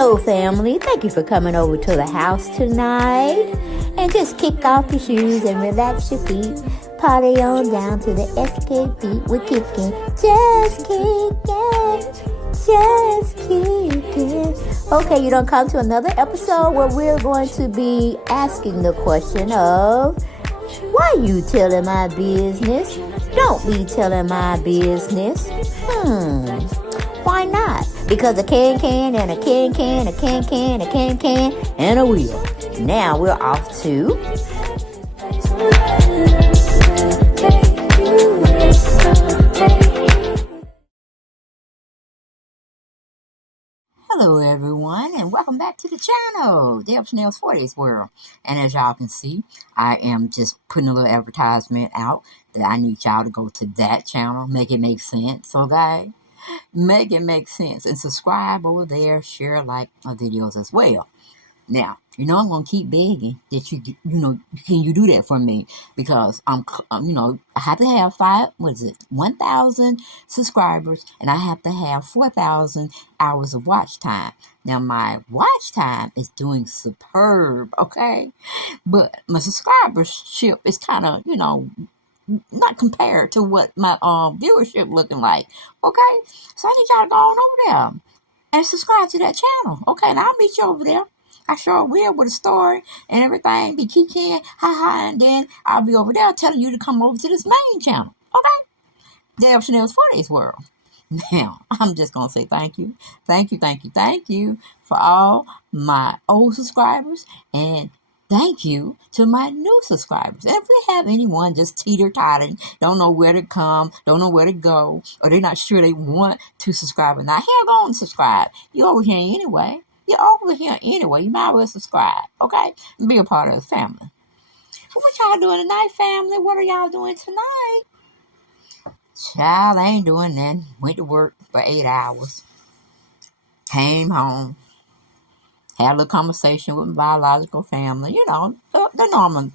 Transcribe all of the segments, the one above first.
Hello, family. Thank you for coming over to the house tonight. And just kick off your shoes and relax your feet. Party on down to the SK beat. We're kicking. Just kicking. Just kicking. Okay, you don't come to another episode where we're going to be asking the question of, why you telling my business? Don't be telling my business. Why not? Because a can and a can, a can, and a wheel. Now we're off to... Hello everyone, and welcome back to the channel, Deb Chanel's 40s World. And as y'all can see, I am just putting a little advertisement out that I need y'all to go to that channel, make it make sense, okay? Make it make sense, and subscribe over there, share, like my videos as well. Now, I'm going to keep begging that can you do that for me? Because I have to have 1,000 subscribers, and I have to have 4,000 hours of watch time. Now, my watch time is doing superb, okay? But my subscribership is kind of, not compared to what my viewership looking like, okay? So I need y'all to go on over there and subscribe to that channel, okay? And I'll meet you over there. I sure will, with a story and everything, be kicking, and then I'll be over there telling you to come over to this main channel, okay? Deb Chanel's 40s World. Now, I'm just going to say thank you for all my old subscribers, and thank you to my new subscribers. And if we have anyone just teeter-totting, don't know where to come, don't know where to go, or they're not sure they want to subscribe or not, hell, go and subscribe. You're over here anyway. You might as well subscribe, okay? And be a part of the family. But what y'all doing tonight, family? What are y'all doing tonight? Child, I ain't doing nothing. Went to work for 8 hours. Came home. Had a little conversation with my biological family. The normal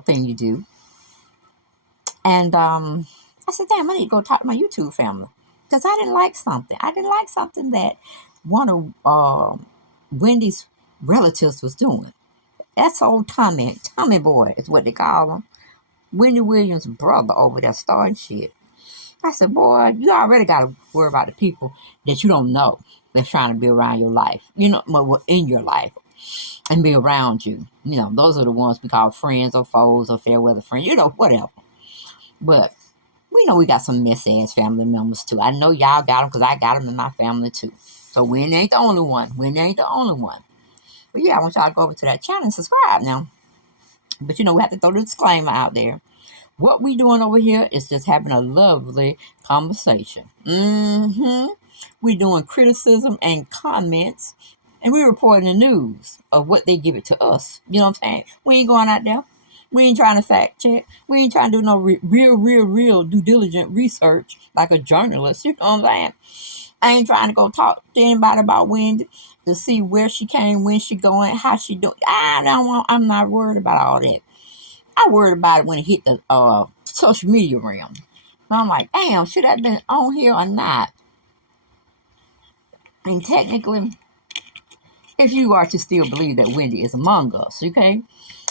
thing you do. And I said, damn, I need to go talk to my YouTube family. Because I didn't like something. That one of Wendy's relatives was doing. That's old Tommy boy is what they call him. Wendy Williams' brother over there starting shit. I said, boy, you already got to worry about the people that you don't know that's trying to be around your life. In your life and be around you. Those are the ones we call friends or foes or fair weather friends, whatever. But we know we got some messy-ass family members, too. I know y'all got them because I got them in my family, too. So Wendy ain't the only one. But yeah, I want y'all to go over to that channel and subscribe now. But we have to throw the disclaimer out there. What we doing over here is just having a lovely conversation. We doing criticism and comments. And we reporting the news of what they give it to us. You know what I'm saying? We ain't going out there. We ain't trying to fact check. We ain't trying to do no real due diligent research like a journalist. You know what I'm saying? I ain't trying to go talk to anybody about Wendy to see where she came, when she going, how she doing. I'm not worried about all that. I worried about it when it hit the social media realm. And I'm like, damn, should I have been on here or not? And technically, if you are to still believe that Wendy is among us, okay?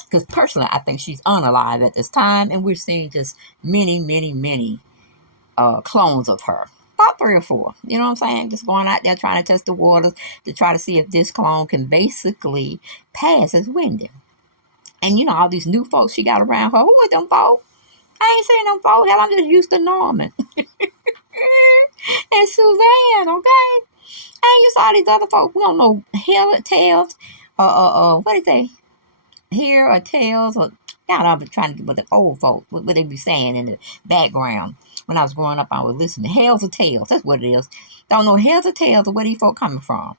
Because personally, I think she's unalive at this time, and we're seeing just many clones of her. About 3 or 4. You know what I'm saying? Just going out there trying to test the waters to try to see if this clone can basically pass as Wendy. And all these new folks she got around her. Who are them folks? I ain't saying them folks. Hell, I'm just used to Norman. And Suzanne, okay? I ain't used to all these other folks. We don't know hell or tails. What is they? Hair or tails or... Y'all know, I've been trying to get what the old folks, what they be saying in the background. When I was growing up, I was listening to Hells or Tails. That's what it is. Don't know Hells or Tails or where these folk coming from.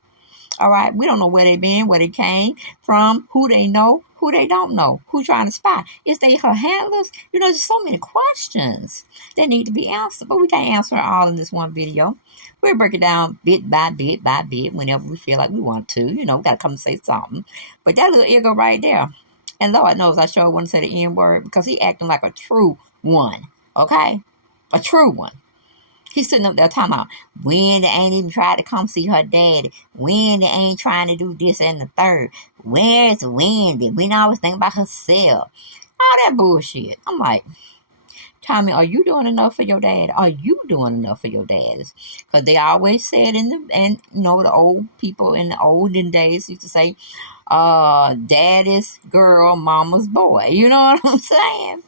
All right? We don't know where they been, where they came from, who they know, who they don't know, who trying to spy. Is they her handlers? There's so many questions that need to be answered. But we can't answer it all in this one video. We'll break it down bit by bit whenever we feel like we want to. We got to come and say something. But that little ego right there. And Lord knows I sure wouldn't say the N word because he acting like a true one. Okay? A true one. He's sitting up there talking about Wendy ain't even tried to come see her daddy. Wendy ain't trying to do this and the third. Where's Wendy? We always think about herself. All that bullshit. I'm like, Tommy, are you doing enough for your dad? Are you doing enough for your dads? Because they always said the old people in the olden days used to say, daddy's girl, mama's boy. You know what I'm saying?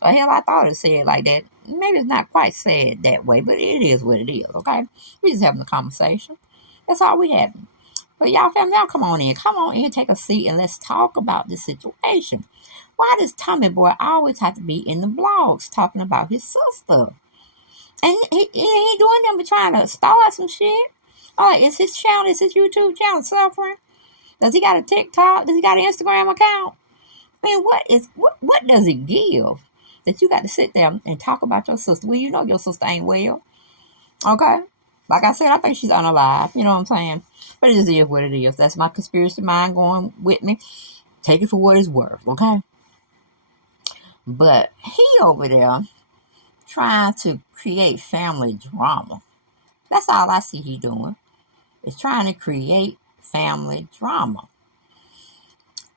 Well, hell, I thought it said like that. Maybe it's not quite said that way, but it is what it is, okay? We just having a conversation. That's all we having. But y'all family, y'all come on in. Come on in, take a seat, and let's talk about this situation. Why does Tommy Boy always have to be in the blogs talking about his sister? And he ain't doing nothing but trying to start some shit. Like, is his YouTube channel suffering? Does he got a TikTok? Does he got an Instagram account? I mean, what does it give that you got to sit there and talk about your sister? Well, you know your sister ain't well. Okay? Like I said, I think she's unalive. You know what I'm saying? But it just is what it is. That's my conspiracy mind going with me. Take it for what it's worth, okay? But he over there trying to create family drama. That's all I see he doing. Is trying to create family drama.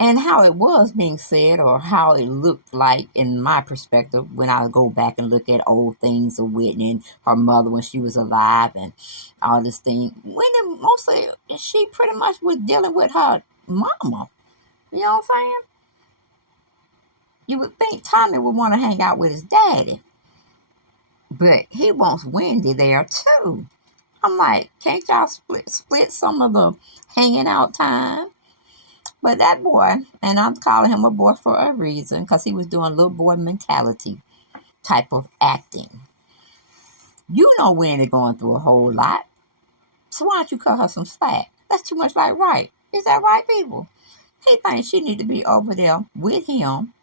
And how it was being said, or how it looked like in my perspective, when I go back and look at old things of Whitney and her mother when she was alive and all this thing, Whitney mostly, she pretty much was dealing with her mama. You know what I'm saying? You would think Tommy would want to hang out with his daddy, but he wants Wendy there too. I'm like, can't y'all split some of the hanging out time? But that boy, and I'm calling him a boy for a reason, because he was doing little boy mentality type of acting. You know Wendy going through a whole lot, so why don't you cut her some slack? That's too much like right. Is that right, people? He thinks she need to be over there with him,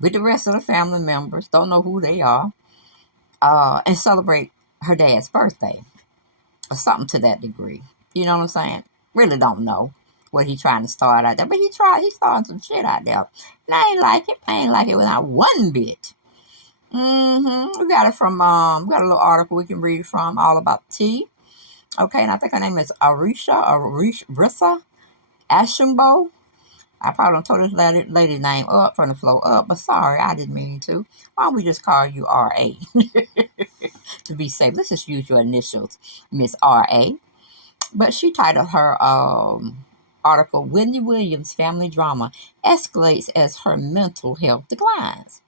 with the rest of the family members, don't know who they are, and celebrate her dad's birthday, or something to that degree. You know what I'm saying? Really don't know what he trying to start out there. But he's starting some shit out there. And I ain't like it. I ain't like it without one bit. We got it from, we got a little article we can read from all about tea. Okay, and I think her name is Rissa Ashimbo. I probably don't told this lady's name up from the floor up, but sorry, I didn't mean to. Why don't we just call you R.A. to be safe? Let's just use your initials, Miss R.A. But she titled her article, Wendy Williams' Family Drama Escalates as Her Mental Health Declines.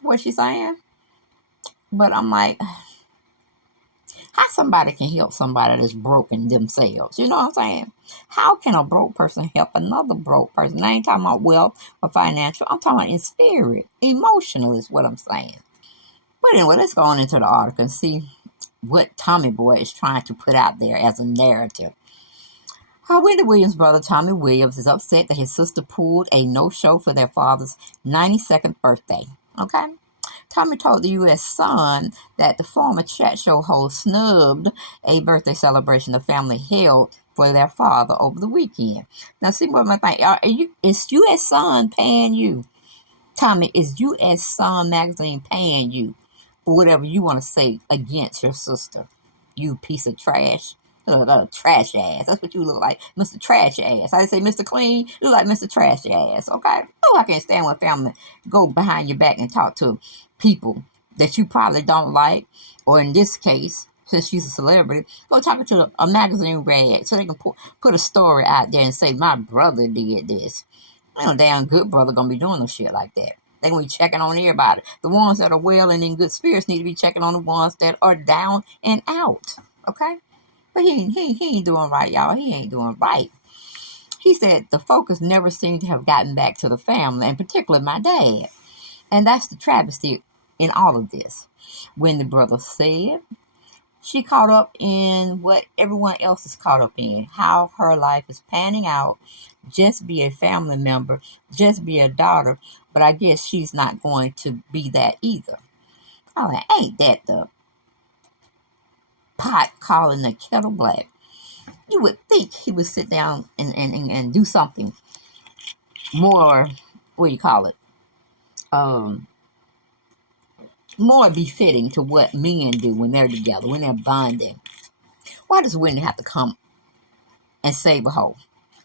What's she saying? But I'm like, how somebody can help somebody that's broken themselves? You know what I'm saying? How can a broke person help another broke person? I ain't talking about wealth or financial. I'm talking about in spirit. Emotional is what I'm saying. But anyway, let's go on into the article and see what Tommy Boy is trying to put out there as a narrative. Wendy Williams' brother Tommy Williams is upset that his sister pulled a no-show for their father's 92nd birthday. Okay? Tommy told the U.S. Sun that the former chat show host snubbed a birthday celebration the family held for their father over the weekend. Now, see what I think. Is U.S. Sun paying you? Tommy, is U.S. Sun magazine paying you for whatever you want to say against your sister? You piece of trash. Trash ass. That's what you look like. Mr. Trash ass. I say Mr. Clean, you look like Mr. Trash ass. Okay? Oh, I can't stand when family go behind your back and talk to people that you probably don't like. Or in this case, since she's a celebrity, go talk to a magazine rag so they can put a story out there and say, my brother did this. Ain't no damn good brother gonna be doing no shit like that. They gonna be checking on everybody. The ones that are well and in good spirits need to be checking on the ones that are down and out. Okay? But he ain't doing right, y'all. He ain't doing right. He said the focus never seemed to have gotten back to the family, and particularly my dad. And that's the travesty in all of this. When the brother said, she caught up in what everyone else is caught up in, how her life is panning out, just be a family member, just be a daughter, but I guess she's not going to be that either. I'm like, ain't that the pot calling the kettle black? You would think he would sit down and do something more, what do you call it, more befitting to what men do when they're together, when they're bonding. Why does Wendy have to come and save a hoe?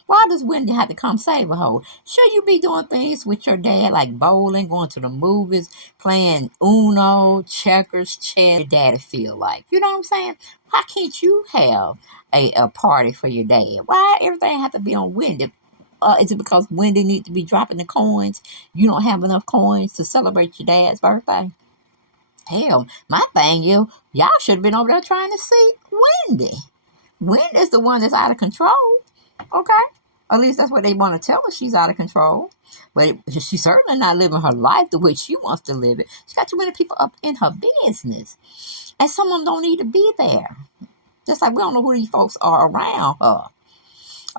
Why does Wendy have to come save a hoe? Should you be doing things with your dad like bowling, going to the movies, playing Uno, checkers, chess? Your daddy feel like, you know what I'm saying? Why can't you have a party for your dad? Why everything have to be on Wendy? Is it because Wendy needs to be dropping the coins? You don't have enough coins to celebrate your dad's birthday? Hell, my thing is, y'all should have been over there trying to see Wendy. Wendy's the one that's out of control. Okay? At least that's what they want to tell us. She's out of control. But she's certainly not living her life the way she wants to live it. She's got too many people up in her business. And some of them don't need to be there. Just like we don't know who these folks are around her.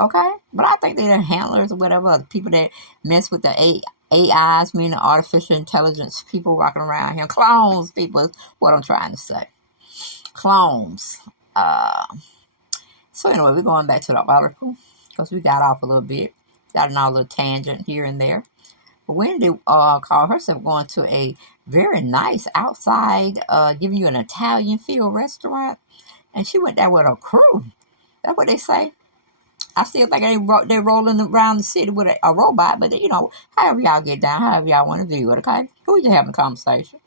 Okay? But I think they're handlers or whatever, the people that mess with the AIs, meaning artificial intelligence, people walking around here. Clones, people, is what I'm trying to say. Clones. So anyway, we're going back to the article because we got off a little bit. Got another little tangent here and there. But Wendy called herself going to a very nice outside, giving you an Italian feel restaurant. And she went there with a crew. That's what they say. I still think they're rolling around the city with a robot, but you know, however y'all get down, however y'all want to view it, okay? We're just having a conversation.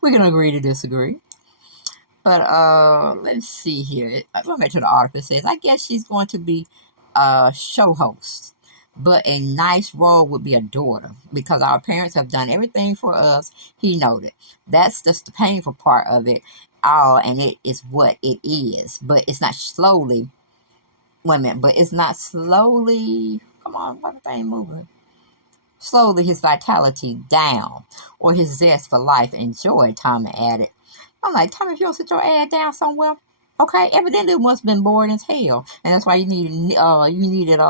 We can agree to disagree. But let's see here. Going back to the article, it says, I guess she's going to be a show host, but a nice role would be a daughter because our parents have done everything for us. He noted. That's just the painful part of it all, and it is what it is. But it's not slowly. Wait a minute. But it's not slowly. Come on, why the thing moving? Slowly his vitality down or his zest for life and joy, Tommy added. I'm like, Tommy, if you don't sit your ass down somewhere, okay, evidently it must have been bored as hell. And that's why you needed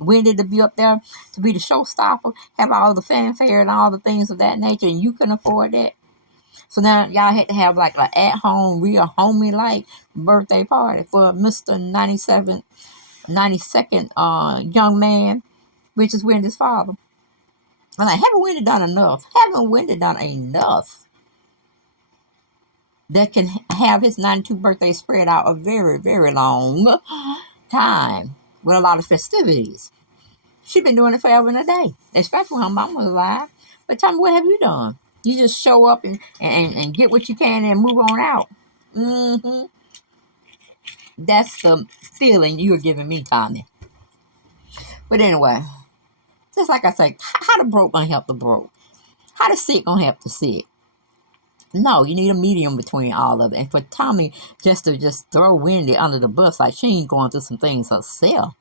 Wendy to be up there to be the showstopper, have all the fanfare and all the things of that nature, and you couldn't afford that. So now y'all had to have like an at-home, real homey-like birthday party for Mr. 92nd young man, which is Wendy's father. I'm like, haven't Wendy done enough? Haven't Wendy done enough that can have his 92nd birthday spread out a very, very long time with a lot of festivities? She's been doing it forever and a day, especially when her mom was alive. But tell me, what have you done? You just show up and get what you can and move on out. That's the feeling you're giving me, Tommy. But anyway, just like I say, how the broke gonna help the broke? How the sick gonna help the sick? No, you need a medium between all of it. And for Tommy just to throw Wendy under the bus like she ain't going through some things herself,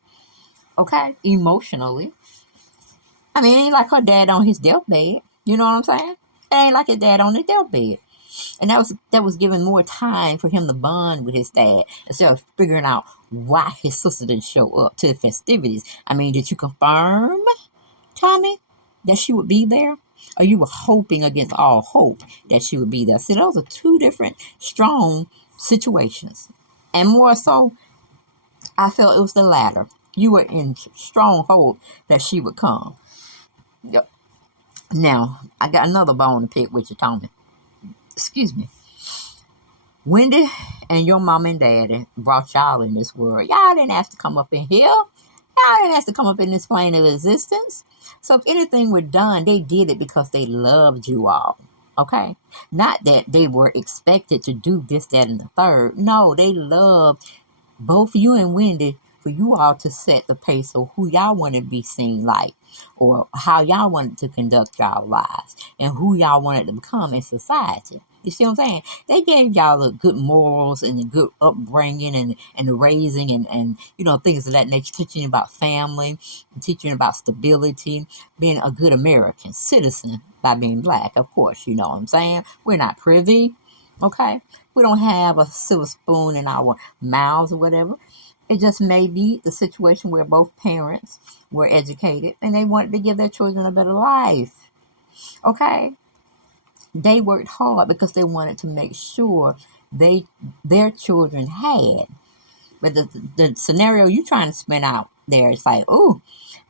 okay, emotionally. I mean, it ain't like her dad on his deathbed. You know what I'm saying? It ain't like his dad on his deathbed. And that was giving more time for him to bond with his dad instead of figuring out why his sister didn't show up to the festivities. I mean, did you confirm, Tommy, that she would be there? Or you were hoping against all hope that she would be there? See, those are two different strong situations. And more so, I felt it was the latter. You were in strong hope that she would come. Yep. Now, I got another bone to pick with you, Tommy. Excuse me. Wendy and your mom and daddy brought y'all in this world. Y'all didn't have to come up in here. Y'all didn't have to come up in this plane of existence. So if anything were done, they did it because they loved you all. Okay? Not that they were expected to do this, that, and the third. No, they loved both you and Wendy for you all to set the pace of who y'all want to be seen like, or how y'all wanted to conduct y'all lives, and who y'all wanted to become in society. You see what I'm saying? They gave y'all the good morals and the good upbringing and the raising and you know, things of that nature, teaching you about family, teaching you about stability, being a good American citizen by being black, of course, you know what I'm saying? We're not privy, okay? We don't have a silver spoon in our mouths or whatever. It just may be the situation where both parents were educated and they wanted to give their children a better life. Okay? They worked hard because they wanted to make sure their children had. But the scenario you trying to spin out there, it's like, oh,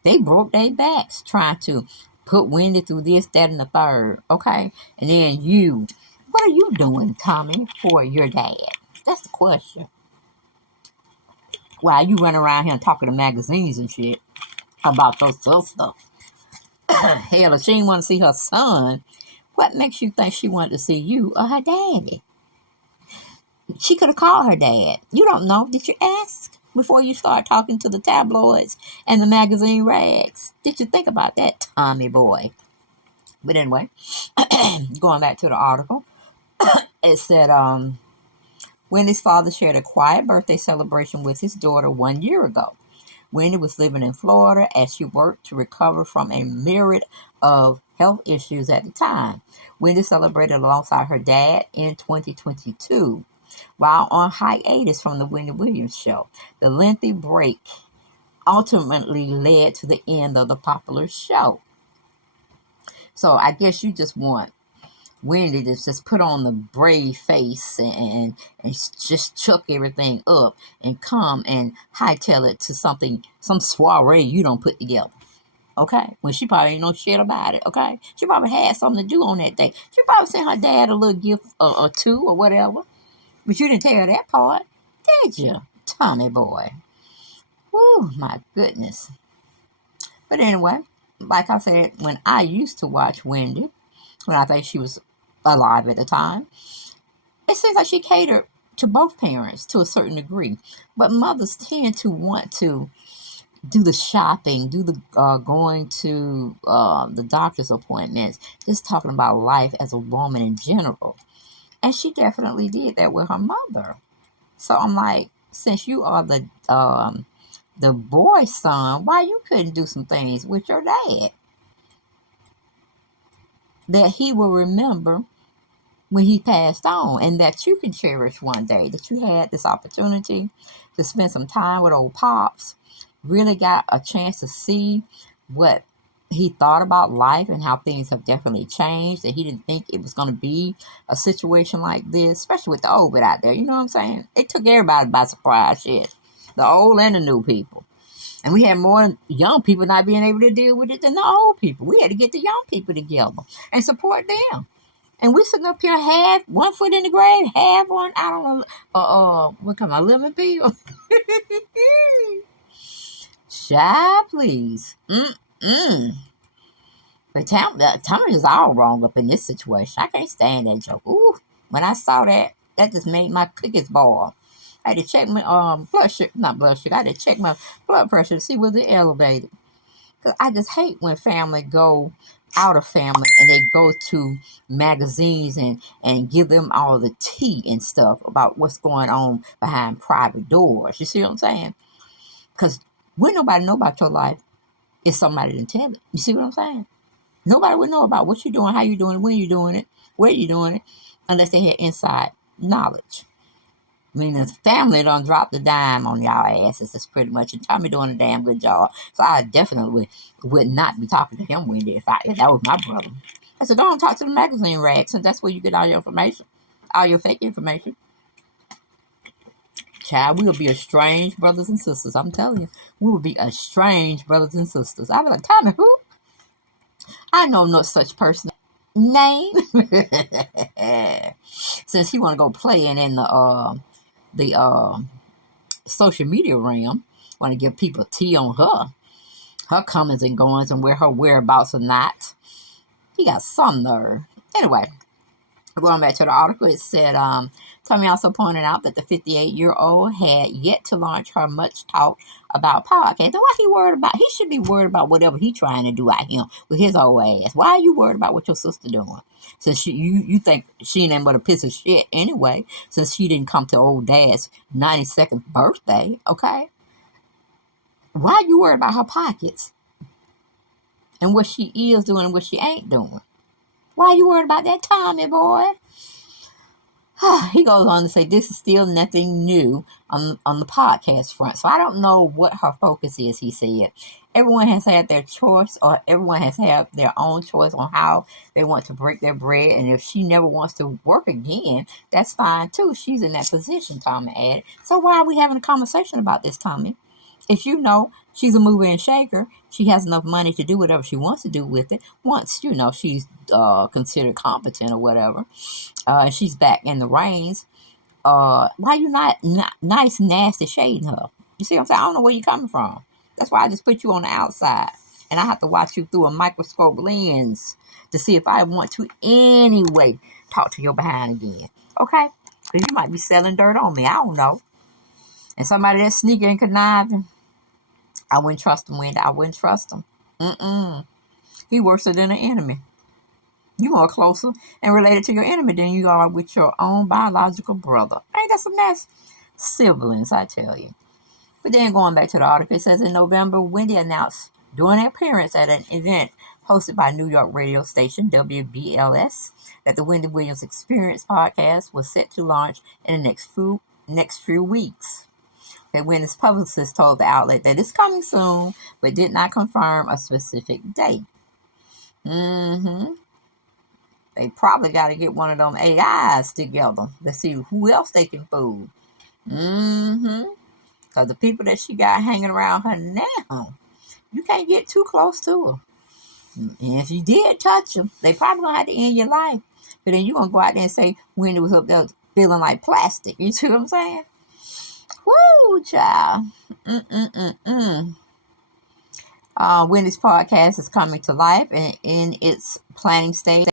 they broke their backs trying to put Wendy through this, that, and the third. Okay? And then you, What are you doing, Tommy, for your dad? That's the question. While you run around here talking to magazines and shit about your sister. Hell, if she didn't want to see her son, what makes you think she wanted to see you or her daddy? She could have called her dad. You don't know. Did you ask before you start talking to the tabloids and the magazine rags? Did you think about that, Tommy boy? But anyway, going back to the article, it said, Wendy's father shared a quiet birthday celebration with his daughter 1 year ago. Wendy was living in Florida as she worked to recover from a myriad of health issues at the time. Wendy celebrated alongside her dad in 2022. While on hiatus from the Wendy Williams show, the lengthy break ultimately led to the end of the popular show. So I guess you just want Wendy to just put on the brave face and just chuck everything up and come and hightail it to some soiree you don't put together. Okay? When she probably ain't no shit about it. Okay? She probably had something to do on that day. She probably sent her dad a little gift or two or whatever. But you didn't tell that part, did you, Tommy boy? Woo, my goodness. But anyway, like I said, when I used to watch Wendy, when I think she was alive at the time, it seems like she catered to both parents to a certain degree. But mothers tend to want to do the shopping, do the going to the doctor's appointments, just talking about life as a woman in general. And she definitely did that with her mother. So I'm like, since you are the boy's son, why you couldn't do some things with your dad that he will remember when he passed on, and that you can cherish one day, that you had this opportunity to spend some time with old Pops, really got a chance to see what he thought about life and how things have definitely changed, that he didn't think it was going to be a situation like this, especially with the old out there. You know what I'm saying? It took everybody by surprise, shit. The old and the new people. And we had more young people not being able to deal with it than the old people. We had to get the young people together and support them. And we sitting up here half, 1 foot in the grave, half on, I don't know, what kind of lemon peel? Child, please. But Thomas is all wrong up in this situation. I can't stand that joke. Ooh, when I saw that, that just made my cookies boil. I had to check my I had to check my blood pressure to see whether it elevated. Because I just hate when family go out of family and they go to magazines and give them all the tea and stuff about what's going on behind private doors. You see what I'm saying? Because when nobody know about your life, if somebody didn't tell it. You see what I'm saying? Nobody would know about what you're doing, how you're doing it, when you're doing it, where you're doing it, unless they had inside knowledge. I mean, the family don't drop the dime on y'all asses. That's pretty much. And Tommy doing a damn good job. So I definitely would not be talking to him, Wendy, if that was my brother. I said, don't talk to the magazine rags, since that's where you get all your information, all your fake information. Child, we will be estranged brothers and sisters. I'm telling you, we will be estranged brothers and sisters. I'll be like, Tommy, who? I know no such person. Name. Since he want to go playing in the social media realm, want to give people tea on her comings and goings and where her whereabouts or not. He got some nerve. Anyway, going back to the article, it said, Tommy also pointed out that the 58-year-old had yet to launch her much talk about podcast. So why he worried about? He should be worried about whatever he trying to do out here with his old ass. Why are you worried about what your sister doing? Since you think she ain't but a piece of shit anyway, since she didn't come to old dad's 92nd birthday, okay? Why are you worried about her pockets? And what she is doing and what she ain't doing? Why are you worried about that, Tommy boy? He goes on to say this is still nothing new on the podcast front. So I don't know what her focus is, he said. Everyone has had their choice, or everyone has had their own choice on how they want to break their bread. And if she never wants to work again, that's fine too. She's in that position, Tommy added. So why are we having a conversation about this, Tommy? If you know she's a mover and shaker, she has enough money to do whatever she wants to do with it. Once she's considered competent or whatever, she's back in the reins. Why you not nice, nasty shading her? You see what I'm saying? I don't know where you're coming from. That's why I just put you on the outside, and I have to watch you through a microscope lens to see if I want to anyway talk to your behind again. Okay? Because you might be selling dirt on me. I don't know. And somebody that's sneaking and conniving, I wouldn't trust him, Wendy. I wouldn't trust him. Mm-mm. He worse than an enemy. You more closer and related to your enemy than you are with your own biological brother. Ain't that some mess? Siblings, I tell you. But then going back to the article, it says in November, Wendy announced during an appearance at an event hosted by New York radio station WBLS that the Wendy Williams Experience podcast was set to launch in the next few weeks. That Wendy's publicist told the outlet that it's coming soon, but did not confirm a specific date. They probably got to get one of them AIs together to see who else they can fool. Because the people that she got hanging around her now, you can't get too close to her. And if you did touch them, they probably going to have to end your life. But then you going to go out there and say Wendy was up there feeling like plastic. You see what I'm saying? Woo, child. Wendy's podcast is coming to life and in its planning stage.